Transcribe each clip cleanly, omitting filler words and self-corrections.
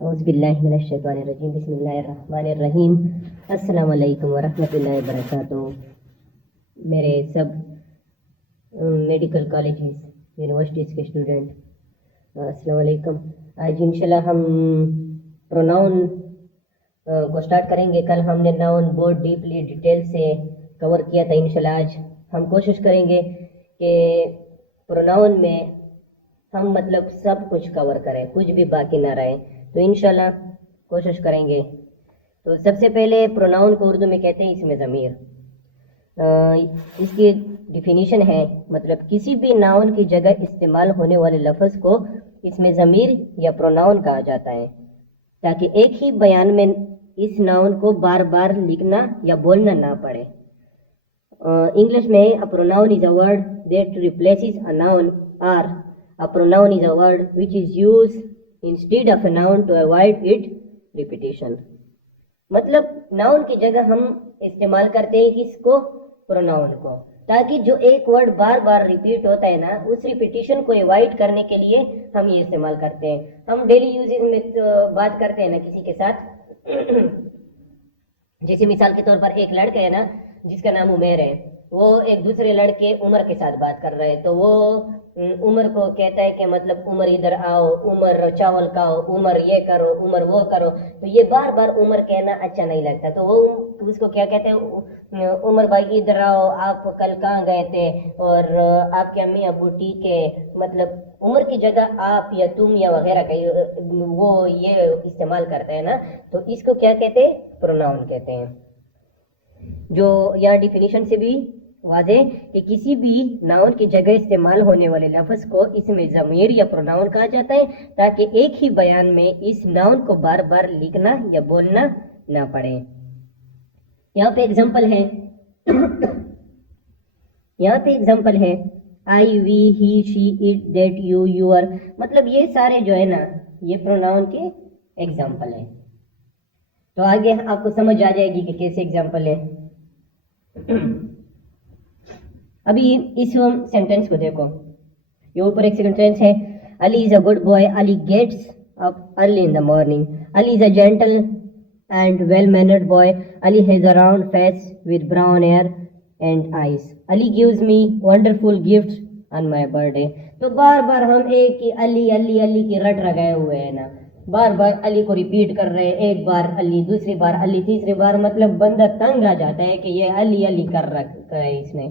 اعوذ باللہ من الشیطان الرجیم بسم اللہ الرحمن الرحیم السلام علیکم ورحمۃ اللہ وبرکاتہ. میرے سب میڈیکل کالجز یونیورسٹیز کے اسٹوڈنٹ السلام علیکم. آج انشاءاللہ ہم پروناؤن کو سٹارٹ کریں گے. کل ہم نے ناؤن بہت ڈیپلی ڈیٹیل سے کور کیا تھا. انشاءاللہ آج ہم کوشش کریں گے کہ پروناؤن میں ہم مطلب سب کچھ کور کریں, کچھ بھی باقی نہ رہے. تو انشاءاللہ کوشش کریں گے. تو سب سے پہلے پروناؤن کو اردو میں کہتے ہیں اسم ضمیر. اس کی ڈیفینیشن ہے مطلب کسی بھی ناؤن کی جگہ استعمال ہونے والے لفظ کو اسم ضمیر یا پروناؤن کہا جاتا ہے, تاکہ ایک ہی بیان میں اس ناؤن کو بار بار لکھنا یا بولنا نہ پڑے. انگلش میں a pronoun is a word that replaces a noun, or a pronoun is a word which is used instead of a noun to avoid its repetition. مطلب ناؤن کی جگہ ہم استعمال کرتے ہیں کس کو؟ پروناؤن کو, تاکہ جو ایک ورڈ بار بار ریپیٹ ہوتا ہے نا, اس ریپیٹیشن کو اوائڈ کرنے کے لیے ہم یہ استعمال کرتے ہیں. ہم ڈیلی یوزز میں بات کرتے ہیں نا کسی کے ساتھ, جیسے مثال کے طور پر ایک لڑکا ہے نا جس کا نام عمیر ہے, وہ ایک دوسرے لڑکے عمر کے ساتھ بات کر رہے, تو وہ عمر کو کہتا ہے کہ مطلب عمر ادھر آؤ, عمر چاول کھاؤ, عمر یہ کرو, عمر وہ کرو. تو یہ بار بار عمر کہنا اچھا نہیں لگتا, تو وہ اس کو کیا کہتے ہیں, عمر بھائی ادھر آؤ, آپ کل کہاں گئے تھے, اور آپ کے امی ابو ٹھیک ہے. مطلب عمر کی جگہ آپ یا تم یا وغیرہ کا وہ یہ استعمال کرتے ہیں نا, تو اس کو کیا کہتے ہیں؟ پروناؤن کہتے ہیں. جو یہاں ڈیفینیشن سے بھی واضح کہ کسی بھی ناؤن کی جگہ استعمال ہونے والے لفظ کو اسم ضمیر یا پروناؤن کہا جاتا ہے, تاکہ ایک ہی بیان میں اس ناؤن کو بار بار لکھنا یا بولنا نہ پڑے. یہاں پہ ایگزامپل ہے آئی, وی, ہی, شی, اٹ, دیٹ, یو, یور. مطلب یہ سارے جو ہے نا یہ پروناؤن کے ایگزامپل ہیں. تو آگے آپ کو سمجھ آ جائے گی کہ کیسے ایگزامپل ہے. ابھی اس سینٹینس کو دیکھو, یہ اوپر ایک سینٹینس ہے, Ali is a good boy, Ali gets up early in the morning, Ali is a gentle and well mannered boy, Ali has a round face with brown hair and eyes, Ali gives me wonderful gift on my birthday. تو بار بار ہم ایک ہی علی علی علی کی رٹ لگائے ہوئے ہیں نا, بار بار علی کو ریپیٹ کر رہے ہیں, ایک بار علی, دوسری بار علی, تیسری بار. مطلب بندہ تنگ آ جاتا ہے کہ یہ علی علی کر رکھا ہے اس نے.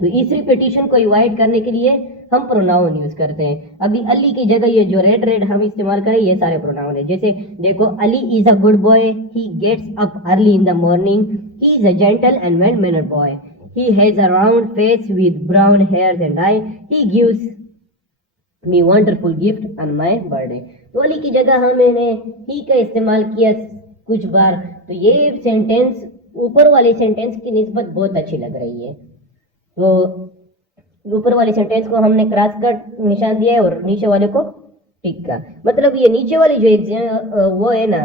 تو اس ریپیٹیشن کو ایوائڈ کرنے کے لیے ہم پروناؤن یوز کرتے ہیں. ابھی علی کی جگہ یہ جو ریڈ ہم استعمال کریں, یہ سارے پروناؤن ہیں. جیسے دیکھو, Ali is a good boy, he gets up early in the morning, he is a gentle and well mannered boy, he has a round face with brown hairs and eye, he gives me wonderful gift on my birthday. تو علی کی جگہ ہم نے ہی کا استعمال کیا کچھ بار. تو یہ سینٹینس اوپر والے سینٹینس کی نسبت بہت اچھی لگ رہی ہے. تو اوپر والے سینٹینس کو ہم نے کراس کا نشان دیا ہے اور نیچے والے کو ٹک کا. مطلب یہ نیچے والی جو وہ ہے نا,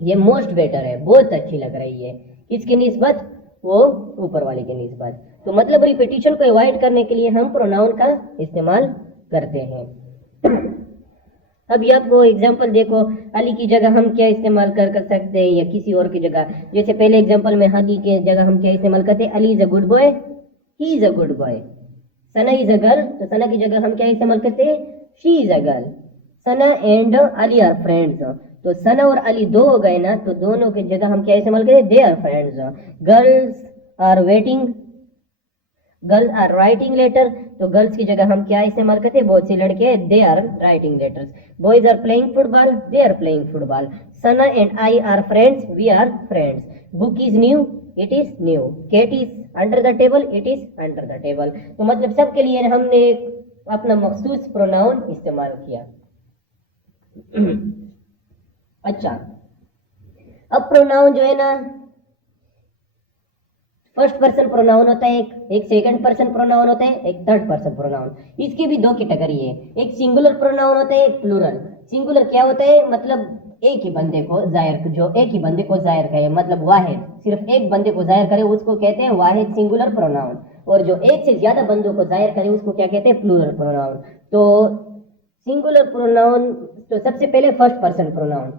یہ موسٹ بیٹر ہے, بہت اچھی لگ رہی ہے. کس کی نسبت؟ وہ اوپر والے کی نسبت. تو مطلب ریپیٹیشن کو اوائڈ کرنے کے لیے ہم پروناؤن کا استعمال کرتے ہیں. ابھی آپ کو ایگزامپل دیکھو, علی کی جگہ ہم کیا استعمال کر سکتے ہیں یا کسی اور کی جگہ. جیسے پہلے ایگزامپل میں علی کی جگہ ہم کیا استعمال کرتے ہیں, Ali is a good boy, he is a good boy. Sana is a girl, تو ثنا کی جگہ ہم کیا استعمال کرتے ہیں, she is a girl. Sana and Ali are friends, تو ثنا اور علی دو ہو گئے نا, تو دونوں کی جگہ ہم کیا استعمال کرتے ہیں, they are friends. Girls are waiting, girls are writing letter, تو گرلز کی جگہ ہم کیا استعمال کرتے ہیں, بہت سی لڑکے ہیں, they are writing letters. Boys are playing football, they are playing football. Sana and I are friends, we are friends. Book is new, it is new. Cat is under the table, it is under the table. تو مطلب سب کے لیے ہم نے اپنا مخصوص pronoun استعمال کیا. اچھا, اب پروناؤن جو ہے نا, فرسٹ پرسن پروناؤن ہوتا ہے, ایک سیکنڈ پرسن پروناؤن ہوتا ہے, ایک تھرڈ پرسن پروناؤن. اس کی بھی دو کیٹیگری ہے, ایک سنگولر پروناؤن ہوتا ہے, ایک پلورل. سنگولر کیا ہوتا ہے, مطلب ایک ہی بندے کو ظاہر, جو ایک ہی بندے کو ظاہر کرے, مطلب واحد, صرف ایک بندے کو ظاہر کرے, اس کو کہتے ہیں واحد سنگولر پروناؤن. اور جو ایک سے زیادہ بندوں کو ظاہر کرے, اس کو کیا کہتے ہیں, پلورل پروناؤن. تو सिंगुलर प्रोनाउन, तो सबसे पहले first person pronoun.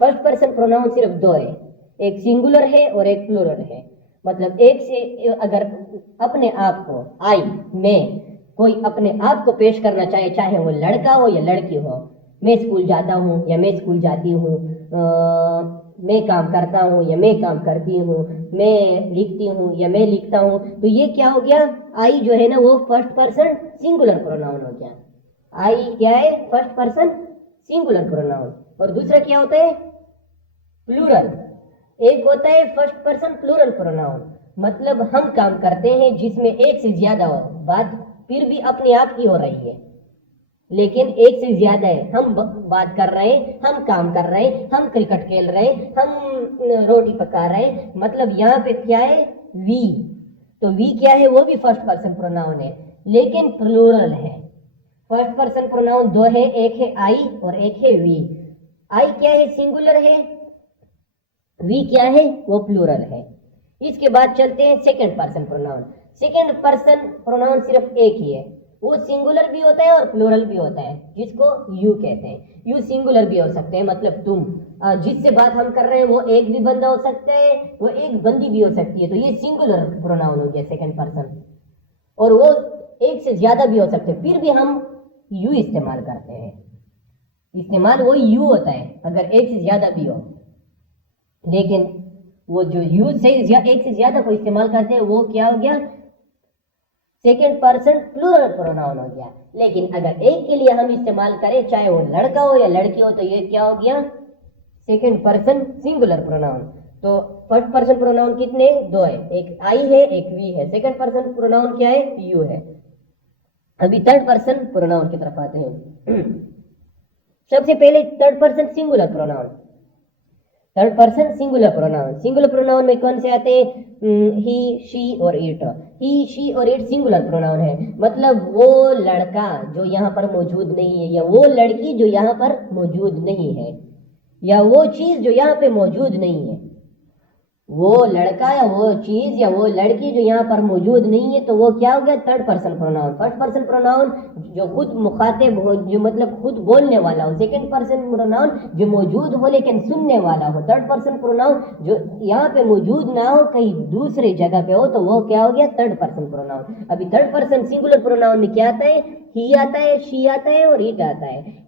First person pronoun सिर्फ दो है, एक सिंगुलर है और एक प्लूरल है। मतलब एक से अगर अपने आप को आई मैं कोई अपने आप को पेश करना चाहे, चाहे वो लड़का हो या लड़की हो, मैं स्कूल जाता हूँ या मैं स्कूल जाती हूँ, मैं काम करता हूँ या मैं काम करती हूँ, मैं लिखती हूँ या मैं लिखता हूँ, तो ये क्या हो गया, आई जो है ना वो फर्स्ट पर्सन सिंगुलर प्रोनाउन हो गया। आई क्या है, फर्स्ट पर्सन सिंगुलर प्रोनाउन। और दूसरा क्या होता है, प्लूरल। एक होता है फर्स्ट पर्सन प्लूरल प्रोनाउन, मतलब हम काम करते हैं जिसमें एक से ज्यादा हो, बात फिर भी अपने आप की हो रही है लेकिन एक से ज्यादा है, हम बात कर रहे हैं, हम काम कर रहे हैं, हम क्रिकेट खेल रहे हैं, हम रोटी पका रहे हैं, मतलब यहाँ पे क्या है, वी। तो वी क्या है, वो भी फर्स्ट पर्सन प्रोनाउन है लेकिन प्लूरल है। फर्स्ट पर्सन प्रोनाउन दो है, एक है आई और एक है वी। आई क्या है, सिंगुलर है, वी क्या है, वो प्लूरल है। इसके बाद चलते हैं second person pronoun. Second person pronoun सिर्फ एक ही है, वो सिंगुलर भी होता है और प्लूरल भी होता है, जिसको यू कहते हैं। यू सिंगुलर भी हो सकते हैं, मतलब तुम, जिससे बात हम कर रहे हैं वो एक भी बंदा हो सकता है, वो एक बंदी भी हो सकती है, तो ये सिंगुलर प्रोनाउन हो गया सेकंड पर्सन। और वो एक से ज्यादा भी हो सकते हैं, फिर भी हम यू इस्तेमाल करते हैं, इस्तेमाल वो यू होता है अगर एक से ज्यादा भी हो। लेकिन वो जो यू से एक से ज्यादा को इस्तेमाल करते हैं वो क्या हो गया, सेकेंड पर्सन प्लूरल प्रोनाउन हो गया। लेकिन अगर एक के लिए हम इस्तेमाल करें, चाहे वो लड़का हो या लड़की हो, तो ये क्या हो गया, सेकेंड पर्सन सिंगुलर प्रोनाउन। तो फर्स्ट पर्सन प्रोनाउन कितने, दो है, एक आई है एक वी है। सेकेंड पर्सन प्रोनाउन क्या है, यू है। अभी थर्ड पर्सन प्रोनाउन की तरफ आते हैं। सबसे पहले third person singular pronoun. Third person singular pronoun, singular pronoun में कौन से आते हैं, ही शी और इट। ही शी और इट सिंगुलर प्रोनाउन है, मतलब वो लड़का जो यहाँ पर मौजूद नहीं है, या वो लड़की जो यहाँ पर मौजूद नहीं है, या वो चीज जो यहाँ पे मौजूद नहीं है, वो लड़का या वो चीज या वो लड़की जो यहाँ पर मौजूद नहीं है, तो वो क्या हो गया, third person pronoun. First person pronoun जो खुद मुखातिब हो, जो मतलब खुद बोलने वाला हो। सेकंड पर्सन प्रोनाउन जो मौजूद हो लेकिन सुनने वाला हो। थर्ड पर्सन प्रोनाउन जो यहाँ पे मौजूद ना हो, कहीं दूसरी जगह पे हो, तो वो क्या हो गया, थर्ड पर्सन प्रोनाउन। अभी थर्ड पर्सन सिंगुलर प्रोनाउन में क्या आता है, ही आता है, शी आता है और इट आता है।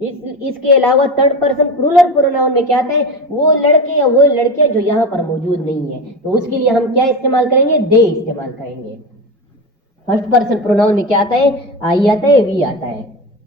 इसके अलावा थर्ड पर्सन प्लूरल प्रोनाउन में क्या आता है, वो लड़के या वो लड़कियां जो यहाँ पर मौजूद नहीं है, तो उसके लिए हम क्या इस्तेमाल करेंगे, दे इस्तेमाल करेंगे। फर्स्ट पर्सन प्रोनाउन में क्या आता है, आई आता है, वी आता है।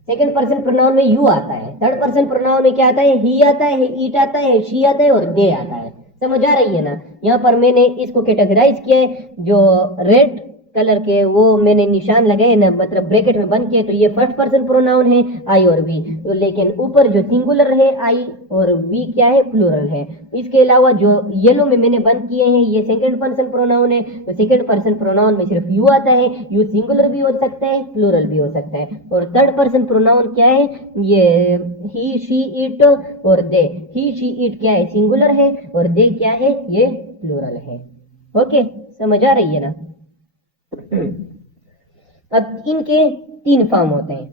सेकंड पर्सन प्रोनाउन में यू आता है। थर्ड पर्सन प्रोनाउन में क्या आता है, ही आता है, इट आता है, शी आता है और दे आता है। समझ आ रही है ना। यहाँ पर मैंने इसको कैटेगराइज किया है, जो रेड कलर के वो मैंने निशान लगाए ना, मतलब ब्रैकेट में बंद किए, तो ये फर्स्ट पर्सन प्रोनाउन है आई और वी। तो लेकिन ऊपर जो सिंगुलर है आई और वी क्या है, प्लूरल है। इसके अलावा जो येलो में मैंने बंद किए हैं ये सेकंड पर्सन प्रोनाउन है। तो सेकंड पर्सन प्रोनाउन में सिर्फ यू आता है, यू सिंगुलर भी हो सकता है, प्लूरल भी हो सकता है। और थर्ड पर्सन प्रोनाउन क्या है, ये ही शी इट और दे। ही शी इट क्या है, सिंगुलर है, और दे क्या है, ये प्लूरल है। ओके, समझ आ रही है ना। अब इनके तीन फॉर्म होते हैं।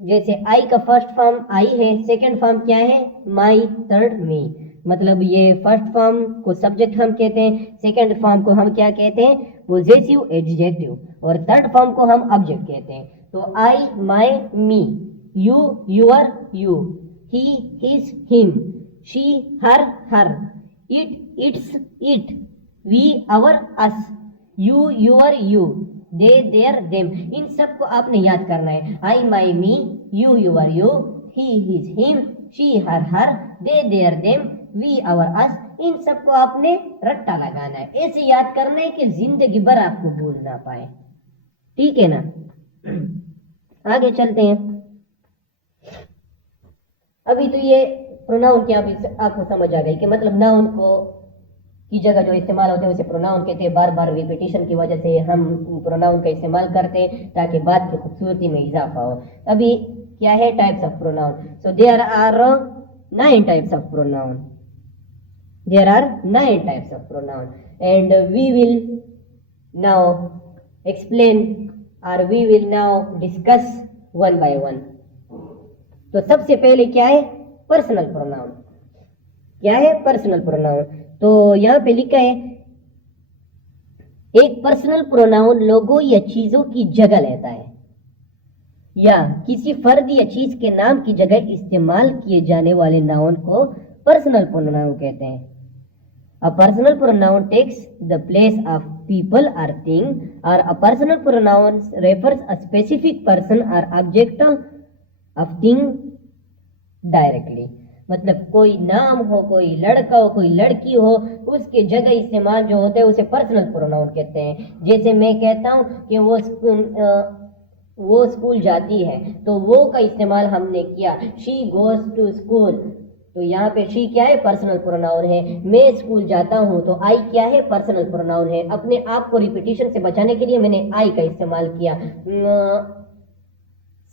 जैसे आई का फर्स्ट फॉर्म आई है, सेकंड फॉर्म क्या है, माई, थर्ड मी। मतलब ये फर्स्ट फॉर्म को सब्जेक्ट हम कहते हैं, सेकंड फॉर्म को हम क्या कहते हैं, पोजेसिव एडजेक्टिव, और थर्ड फॉर्म को हम ऑब्जेक्ट कहते हैं। तो I, my, me, you, your, you, he, his, him, she, her, her, it, its, it, we, our, us, you, your, you, they, their, them. इन सबको आपने याद करना है। I, my, me, you, your, you, he, his, him, she, her, her, they, their, them, we, our, us. इन सबको आपने रट्टा लगाना है, ऐसे याद करना है कि जिंदगी भर आपको भूल ना पाए। ठीक है ना। आगे चलते हैं। अभी तो ये प्रोनाउन क्या आपको समझ आ गई कि मतलब नाउन को की जगह जो इस्तेमाल होते हैं उसे प्रोनाउन कहते हैं। बार बार रिपीटिशन की वजह से हम प्रोनाउन का इस्तेमाल करते हैं ताकि बात की खूबसूरती में इजाफा हो। अभी क्या है, types of pronoun. So there are 9 types of pronoun. There are 9 types of pronoun and we will now explain or we will now discuss one by one. तो सबसे पहले क्या है? Personal pronoun. क्या है? Personal pronoun. तो यहाँ पे लिखा है एक पर्सनल प्रोनाउन लोगों या चीजों की जगह लेता है या किसी फर्द या चीज के नाम की जगह इस्तेमाल किए जाने वाले नाउन को पर्सनल प्रोनाउन कहते हैं। A personal pronoun takes the place of people or thing, or a personal pronoun refers a specific person or object of thing directly। मतलब कोई नाम हो, कोई लड़का हो, कोई लड़की हो, उसके जगह इस्तेमाल जो होते हैं उसे पर्सनल प्रोनाउन कहते हैं। जैसे मैं कहता हूँ कि वो स्कूल जाती है, तो वो का इस्तेमाल हमने किया, शी गोज टू स्कूल। तो यहाँ पे शी क्या है? पर्सनल प्रोनाउन है। मैं स्कूल जाता हूँ तो आई क्या है? पर्सनल प्रोनाउन है। अपने आप को रिपीटिशन से बचाने के लिए मैंने आई का इस्तेमाल किया।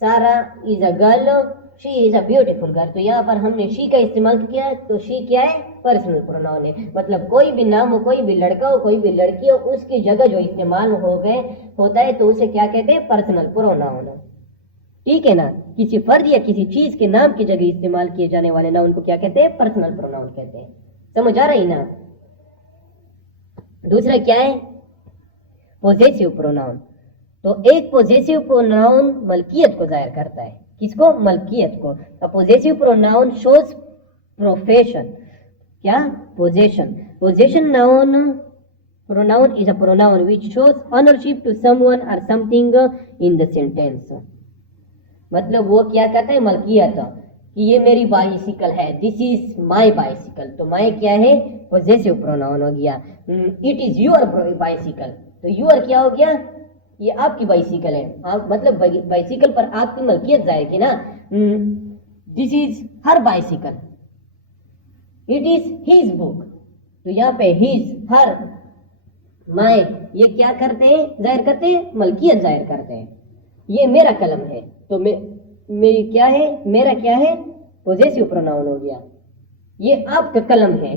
सारा is a girl, she is a beautiful girl. तो यहाँ पर हमने शी का इस्तेमाल किया, तो शी क्या है? पर्सनल प्रोनाउन है। मतलब कोई भी नाम हो, कोई भी लड़का हो, कोई भी लड़की हो, उसकी जगह जो इस्तेमाल होता है तो उसे क्या कहते हैं? Personal pronoun. ठीक है ना? किसी फर्द या किसी चीज के नाम की जगह इस्तेमाल किए जाने वाले नाउन को क्या कहते हैं? पर्सनल प्रोनाउन कहते हैं। समझ आ रही ना? दूसरा क्या है? Possessive pronoun. तो एक पोजेसिव प्रोनाउन मलकियत को जाहिर करता है। किसको? मलकियत को। Possessive pronoun shows profession. क्या? Possession. Possession noun pronoun is a pronoun which shows ownership to someone or something in the sentence। मतलब वो क्या कहता है? मलकियत, कि ये मेरी बाइसिकल है, दिस इज माई बाइसिकल। तो माई क्या है? पोजेसिव प्रोनाउन हो गया। इट इज योर बाइसिकल, तो योर क्या हो गया? ये आपकी बाइसिकल है। आप मतलब बाइसिकल पर आपकी मलकियत जाएगी ना। This is her bicycle, it is his book. तो यहाँ पे हिज, हर, माई, ये क्या करते हैं? जाहिर करते हैं, मलकियत जाहिर करते हैं। ये मेरा कलम है, तो मेरी क्या है? मेरा क्या है? पोजेसिव प्रोनाउन हो गया। ये आपका कलम है,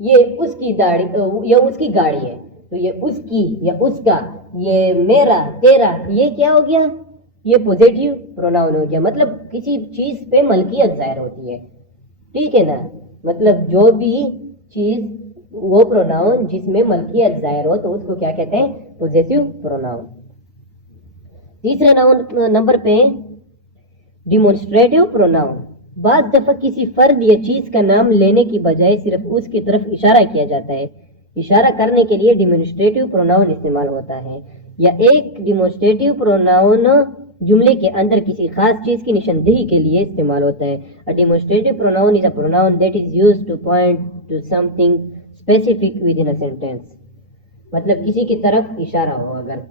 ये उसकी दाढ़ी या उसकी गाड़ी है, तो ये उसकी या उसका, ये मेरा, तेरा, ये क्या हो गया? ये पॉजिटिव प्रोनाउन हो गया। मतलब किसी चीज पे मलकियत जाहिर होती है। ठीक है ना? मतलब जो भी चीज, वो प्रोनाउन जिसमें मलकियत जाहिर हो तो उसको क्या कहते हैं? Positive pronoun. तीसरा नाउन नंबर पे डिमोन्स्ट्रेटिव प्रोनाउन। बाज़ दफा किसी फर्द या चीज का नाम लेने की बजाय सिर्फ उसकी तरफ इशारा किया जाता है। इशारा करने के लिए डिमोन्स्ट्रेटिव प्रोनाउन इस्तेमाल होता है। या एक डिमोन्स्ट्रेटिव प्रोनाउन जुमले के अंदर किसी खास चीज की निशानदेही के लिए इस्तेमाल होता है। A demonstrative pronoun is a pronoun that is used to point to something specific within a sentence. मतलब किसी की तरफ इशारा हो। अगर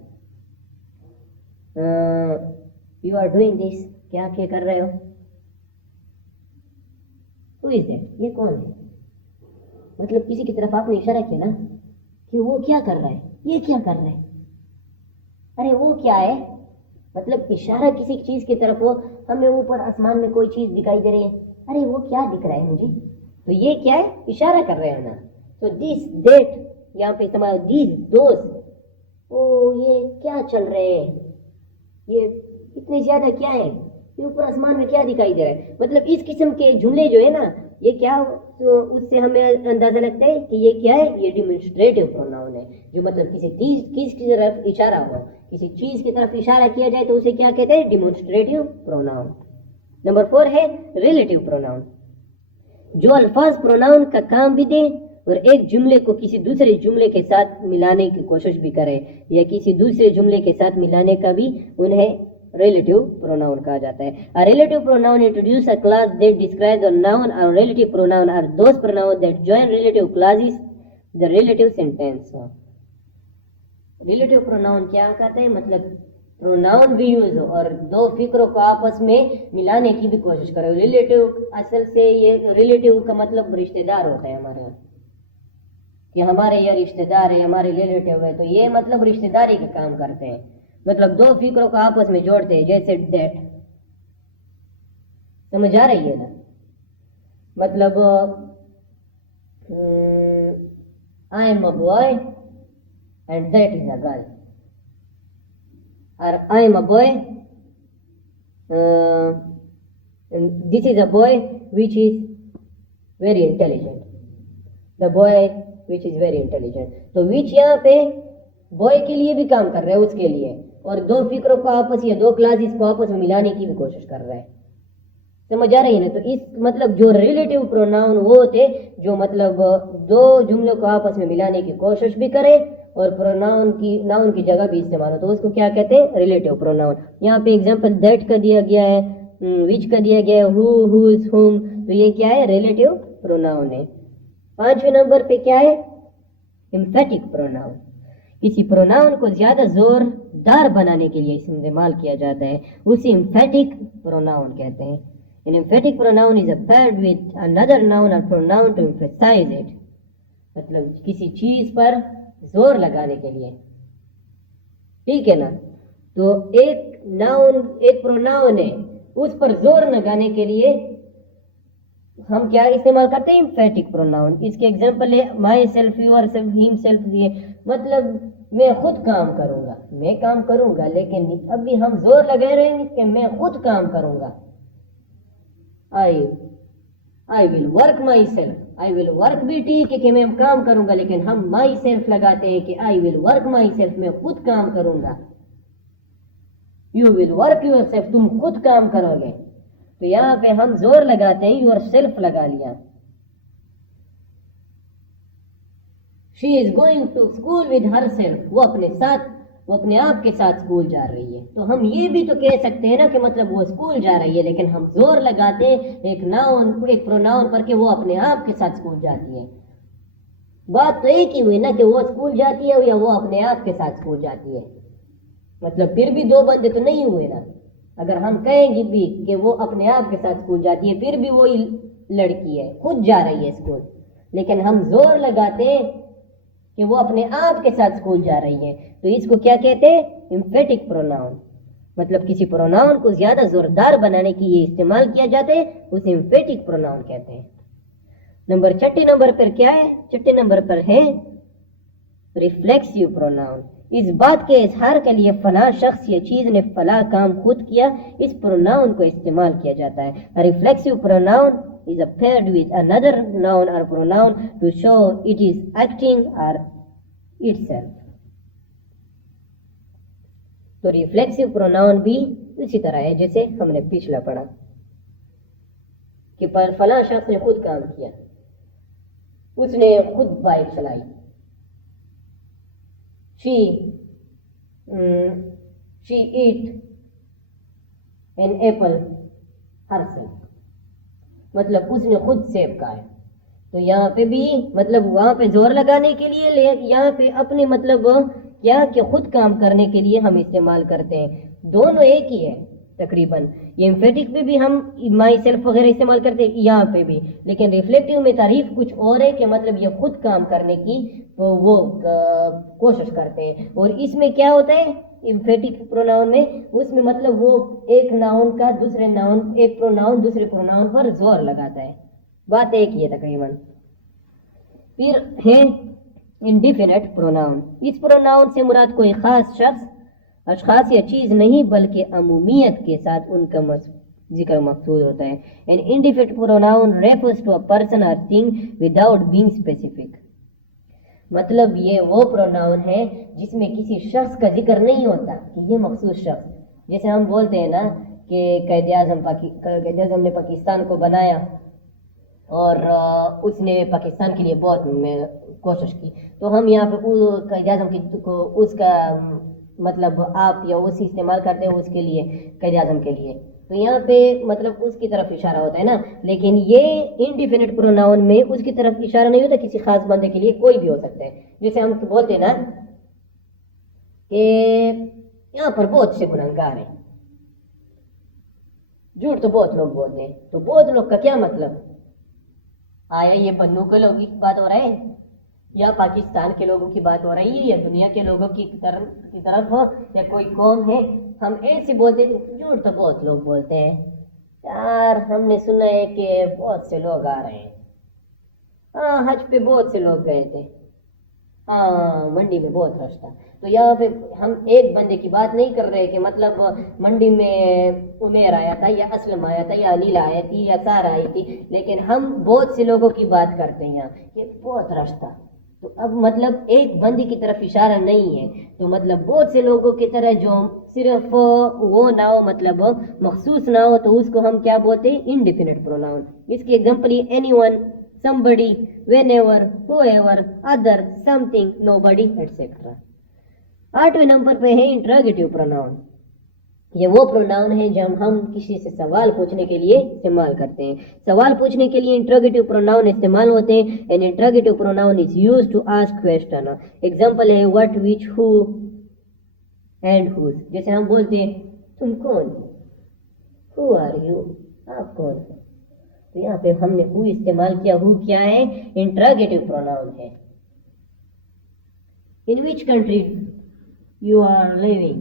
यू आर डूइंग दिस, क्या आप ये कर रहे हो? Who is that? ये कौन है? मतलब किसी की तरफ आपने इशारा किया ना कि वो क्या कर रहा है, ये क्या कर रहा है, अरे वो क्या है। मतलब इशारा किसी चीज की तरफ हो। हमें ऊपर आसमान में कोई चीज दिखाई दे रही है, अरे वो क्या दिख रहा है मुझे, तो ये क्या है? इशारा कर रहे हैं ना। तो दिस, दैट, यहाँ पे इस्तेमाल दिस, दोस, ओ ये क्या चल रहे हैं, ये इतने ज्यादा क्या है, ये ऊपर आसमान में क्या दिखाई दे रहा है। मतलब इस किस्म के जुमले जो है ना, ये क्या, तो उससे हमें अंदाजा लगता है कि ये क्या है? ये डिमोन्स्ट्रेटिव प्रोनाउन है। जो मतलब किसी चीज की तरफ इशारा हो, किसी चीज की तरफ इशारा किया जाए तो उसे क्या कहते हैं? Demonstrative pronoun. नंबर 4 है रिलेटिव प्रोनाउन। जो अल्फाज प्रोनाउन का काम भी दे और एक जुमले को किसी दूसरे जुमले के साथ मिलाने की कोशिश भी करे, या किसी दूसरे जुमले के साथ मिलाने का भी उन्हें relative pronoun कहा जाता है। A relative pronoun introduce a clause that describes a noun, or relative pronoun are those pronouns that join relative clauses the relative sentence। relative pronoun क्या कहते हैं? मतलब प्रोनाउन भी यूज हो और दो फिक्रों को आपस में मिलाने की भी कोशिश करो। रिलेटिव, असल से ये रिलेटिव का मतलब रिश्तेदार होता है हमारे यहाँ, कि हमारे ये रिश्तेदार है, हमारे रिलेटिव है, तो ये मतलब रिश्तेदारी का काम करते हैं। मतलब दो फिक्रों को आपस में जोड़ते हैं, जैसे दैट। समझ आ रही है ना? मतलब I am a boy and that is a girl, और I am a boy This is a boy which is very intelligent. The boy which is very intelligent. तो which यहाँ पे बॉय के लिए भी काम कर रहा है, उसके लिए, और दो फिक्रों को आपस या दो क्लासेस को आपस में मिलाने की भी कोशिश कर रहा है. समझ आ रही है ना? तो इस मतलब जो रिलेटिव प्रोनाउन वो होते जो मतलब दो जुमलों को आपस में मिलाने की कोशिश भी करे और प्रोनाउन की नाउन की जगह भी इस्तेमाल हो, तो उसको क्या कहते हैं? Relative pronoun. यहाँ पे एग्जांपल दैट का दिया गया है, विच का दिया गया है, हु, हुज, हुम, तो ये क्या है? रिलेटिव प्रोनाउन है. 5वें नंबर पे क्या है? Emphatic pronoun. किसी प्रोनाउन को ज्यादा जोरदार बनाने के लिए इस्तेमाल किया जाता है, उसे एम्फेटिक प्रोनाउन कहते हैं. An emphatic pronoun is paired with another noun or pronoun to emphasize it. मतलब किसी चीज पर जोर लगाने के लिए, ठीक है ना? तो एक नाउन, एक प्रोनाउन है, उस पर जोर लगाने के लिए हम क्या इस्तेमाल करते हैं? Emphatic pronoun. इसके एग्जांपल है myself, yourself, himself. ये मतलब मैं खुद काम करूंगा, मैं काम करूंगा, लेकिन अभी हम जोर लगा रहे हैं कि मैं खुद काम करूंगा. I will work myself. I will work भी ठीक है कि मैं काम करूंगा, लेकिन हम माई सेल्फ लगाते हैं कि I will work myself, मैं खुद काम करूंगा. You will work yourself, तुम खुद काम करोगे. तो यहाँ पे हम जोर लगाते हैं, योर सेल्फ लगा लिया. She is going to school with herself, वो अपने आप के साथ स्कूल जा रही है. तो हम ये भी तो कह सकते हैं ना कि मतलब वो स्कूल जा रही है, लेकिन हम जोर लगाते हैं एक नाउन, एक प्रोनाउन पर कि वो अपने आप के साथ स्कूल जाती है. बात तो एक ही हुई ना कि वो स्कूल जाती है या वो अपने आप के साथ स्कूल जाती है. मतलब फिर भी दो बंदे तो नहीं हुए ना. अगर हम कहेंगे भी कि वो अपने आप के साथ स्कूल जाती है, फिर भी वो लड़की है, खुद जा रही है स्कूल, लेकिन हम जोर लगाते हैं कि वो अपने आप के साथ स्कूल जा रही है. तो इसको क्या कहते हैं? Emphatic pronoun. मतलब किसी प्रोनाउन को ज्यादा जोरदार बनाने के लिए इस्तेमाल किया जाता है, उसे एम्फेटिक प्रोनाउन कहते हैं. छठे नंबर पर क्या है? छठे नंबर पर है रिफ्लेक्सिव प्रोनाउन. इस बात के इजहार के लिए फला शख्स या चीज ने फला काम खुद किया, इस प्रोनाउन को इस्तेमाल किया जाता है. Reflexive pronoun is paired with another noun or pronoun to show it is acting or itself. तो रिफ्लेक्सिव प्रोनाउन भी इसी तरह है जैसे हमने पिछला पढ़ा कि फला शख्स ने खुद काम किया, उसने खुद बाइक चलाई. she eat an apple herself, मतलब उसने खुद सेब खाया. तो यहाँ पे भी मतलब वहां पे जोर लगाने के लिए, यहाँ पे अपने मतलब क्या कि खुद काम करने के लिए हम इस्तेमाल करते हैं. दोनों एक ही है तकरीबन. ये एम्फेटिक पे भी हम माई सेल्फ वगैरह इस्तेमाल करते हैं, यहाँ पे भी. लेकिन रिफ्लेक्टिव में तारीफ कुछ और है कि मतलब ये खुद काम करने की वो कोशिश करते हैं. और इसमें क्या होता है एम्फेटिक प्रोनाउन में? उसमें मतलब वो एक नाउन का दूसरे नाउन, एक प्रोनाउन दूसरे प्रोनाउन पर जोर लगाता है. बात एक ही है तकरीबन. फिर है इंडिफिनिट प्रोनाउन. इस प्रोनाउन से मुराद कोई खास शख्स, अशखास या चीज नहीं, बल्कि अमूमियत के साथ उनका जिक्र मकसूद होता है. An indefinite pronoun refers to a person or thing without being specific. मतलब ये वो प्रोनाउन है जिसमें किसी शख्स का जिक्र नहीं होता कि ये मखसूस शख्स. जैसे हम बोलते हैं ना कि कायदे आज़म ने पाकिस्तान को बनाया और उसने पाकिस्तान के लिए बहुत कोशिश की. तो हम यहाँ पे कायदे आज़म को उसका मतलब आप या उसी इस्तेमाल करते हैं उसके लिए, कायदे आज़म के लिए. तो यहाँ पे मतलब उसकी तरफ इशारा होता है ना. लेकिन ये इंडिफिनिट प्रोनाउन में उसकी तरफ इशारा नहीं होता, किसी खास बंदे के लिए कोई भी हो सकता है. जैसे हम बोलते हैं ना कि यहाँ पर बहुत से गुनहगार हैं, झूठ तो बहुत लोग बोलते हैं. तो बहुत लोग का क्या मतलब? आया ये बन्नू के लोगों की बात हो रहा है या पाकिस्तान के लोगों की बात हो रही है या दुनिया के लोगों की तरफ हो या कोई कौम है? हम ऐसे बोलते हैं. झूठ तो बहुत लोग बोलते हैं यार. हमने सुना है कि बहुत से लोग आ रहे हैं. हाँ, हज पे बहुत से लोग गए थे. ہاں منڈی میں بہت رش تھا. تو یہاں پہ ہم ایک بندے کی بات نہیں کر رہے کہ مطلب منڈی میں عمیر آیا تھا یا اسلم آیا تھا یا انیلا آئی تھی یا سارا آئی تھی, لیکن ہم بہت سے لوگوں کی بات کرتے ہیں یہاں کہ بہت رش تھا. تو اب مطلب ایک بندی کی طرف اشارہ نہیں ہے, تو مطلب بہت سے لوگوں کی طرح جو صرف وہ نہ ہو, مطلب مخصوص نہ ہو, تو اس کو ہم کیا بولتے ہیں, انڈیفینٹ پروناؤن. اس کی ایگزامپل یہ anyone, somebody, whenever, whoever, other, something, nobody, etc. 8ویں نمبر پہ ہے انٹراگیٹو پروناؤن. یہ وہ پروناؤن ہے جب ہم کسی سے سوال پوچھنے کے لیے استعمال کرتے ہیں. سوال پوچھنے کے لیے انٹراگیٹو پروناؤن استعمال ہوتے ہیں. And interrogative pronoun is use to ask question. Example ہے what, which, who and whose. جیسے ہم بولتے ہیں تم کون ہو, who are you, آپ کون ہو. تو یہاں پہ ہم نے who استعمال کیا. who کیا ہے, انٹراگیٹو پروناؤن ہے. in which country you are living,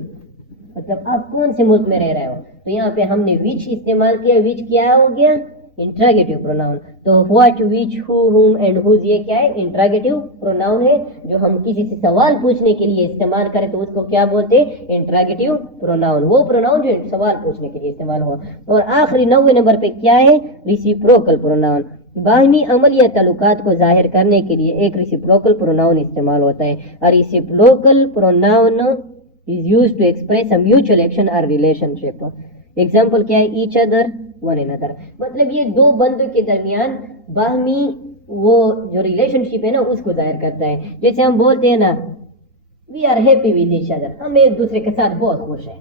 مطلب آپ کون سے ملک میں رہ رہے ہو. تو یہاں پہ ہم نے which استعمال کیا. which کیا ہو گیا, انٹراگیٹو پروناؤن. تو what, which, who, whom and whose یہ کیا ہے, انٹراگیٹو پروناؤن ہے. جو ہم کسی سے سوال پوچھنے کے لیے استعمال کریں تو اس کو کیا بولتے ہیں, انٹراگیٹو پروناؤن. وہ پروناؤن جو سوال پوچھنے کے لیے استعمال ہو. اور آخری 9ویں نمبر پہ کیا ہے, ریسیپروکل پروناؤن. باہمی عمل یا تعلقات کو ظاہر کرنے کے لیے ایک ریسیپروکل پروناؤن استعمال ہوتا ہے. اور reciprocal pronoun is used to express a mutual action or relationship. Example کیا ہے, each other, one another. مطلب یہ دو بندوں کے درمیان باہمی وہ جو ریلیشن شپ ہے نا اس کو ظاہر کرتا ہے. جیسے ہم بولتے ہیں نا we are happy with each other, ہم ایک دوسرے کے ساتھ بہت خوش ہیں.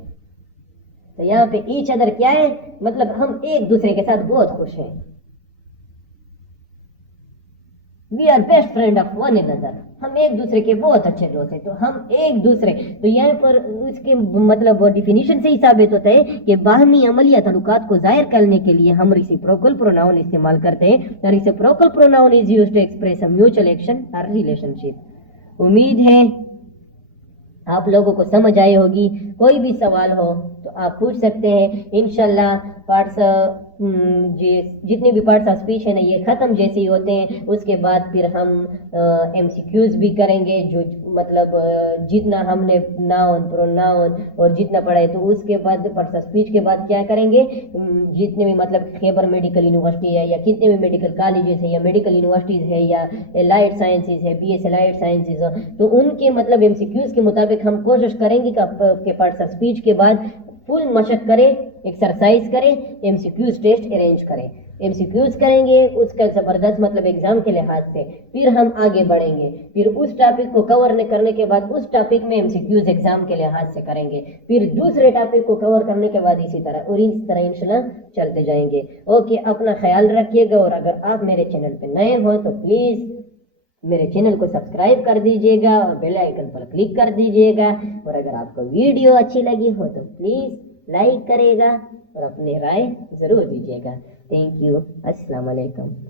تو یہاں پہ each other کیا ہے, مطلب ہم ایک دوسرے کے ساتھ بہت خوش ہیں. we are best friend of one another, ہم ایک دوسرے کے بہت اچھے دوست ہیں. تو ہم ایک دوسرے, تو یہاں پر اس کے مطلب ڈیفینیشن سے ہی ثابت ہوتا ہے کہ باہمی عمل یا تعلقات کو ظاہر کرنے کے لیے ہم ریسیپروکل پروناؤن استعمال کرتے ہیں. Reciprocal pronoun is used to express a mutual action or relationship. امید ہے آپ لوگوں کو سمجھ آئی ہوگی. کوئی بھی سوال ہو تو آپ پوچھ سکتے ہیں. انشاءاللہ پارٹس جتنے بھی پارٹس آف اسپیچ ہیں نا یہ ختم جیسے ہی ہوتے ہیں, اس کے بعد پھر ہم ایم سی کیوز بھی کریں گے. جو مطلب جتنا ہم نے ناؤن پروناؤن اور جتنا پڑھا ہے, تو اس کے بعد پارٹس آف اسپیچ کے بعد کیا کریں گے, جتنے بھی مطلب خیبر میڈیکل یونیورسٹی ہے یا کتنے بھی میڈیکل کالجز ہیں یا میڈیکل یونیورسٹیز ہے یا الائڈ سائنسز ہے, بی ایس الائڈ سائنسز, تو ان کے مطلب ایم سی کیوز کے مطابق ہم کوشش کریں گے کہ پارٹس آف اسپیچ کے بعد فل مشق کریں, ایکسرسائز کریں, M C Qs test arrange کریں. ایم سی کیوز کریں گے اس کا زبردست مطلب ایگزام کے لحاظ سے. پھر ہم آگے بڑھیں گے, پھر اس ٹاپک کو کور کرنے کے بعد اس ٹاپک میں ایم سی کیوز ایگزام کے لحاظ سے کریں گے. پھر دوسرے ٹاپک کو کور کرنے کے بعد اسی طرح اور اس طرح انشاءاللہ چلتے جائیں گے. اوکے, اپنا خیال رکھیے گا. اور اگر آپ میرے چینل پہ نئے ہو تو پلیز میرے چینل کو سبسکرائب کر دیجیے گا اور بیل آئیکن پر کلک کر دیجیے گا. اور اگر آپ کو ویڈیو اچھی لگی ہو تو پلیز لائک کرے گا اور اپنے رائے ضرور دیجیے گا. Thank you. السلام علیکم.